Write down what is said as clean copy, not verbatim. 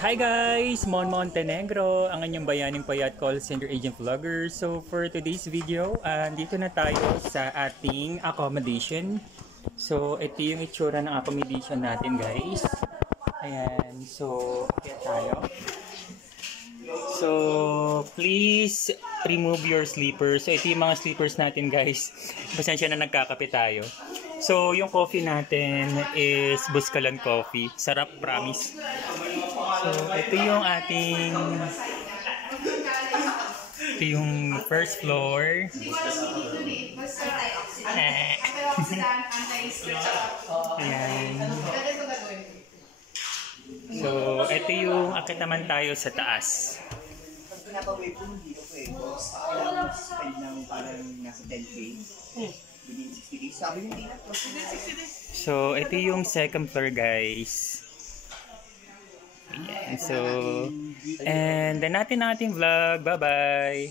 Hi guys! Mon Montenegro, ang inyong bayaning payat call center agent vlogger. So for today's video, dito na tayo sa ating accommodation. So ito yung itsura ng accommodation natin guys. Ayan, so kaya tayo. So please remove your sleepers. So ito yung mga sleepers natin guys. Pasensya na nagkakape tayo. So yung coffee natin is Buscalan Coffee. Sarap, promise. So, ito yung first floor. Ayan. So, ito yung akit naman tayo sa taas. Pag pinapaway po, hindi ko eh. Kailangan spend ng parang nasa 10K. Within 60 days. Sabi niyo, hindi na. So, ito yung second floor guys. Ayan, so, and then natin vlog. Bye-bye!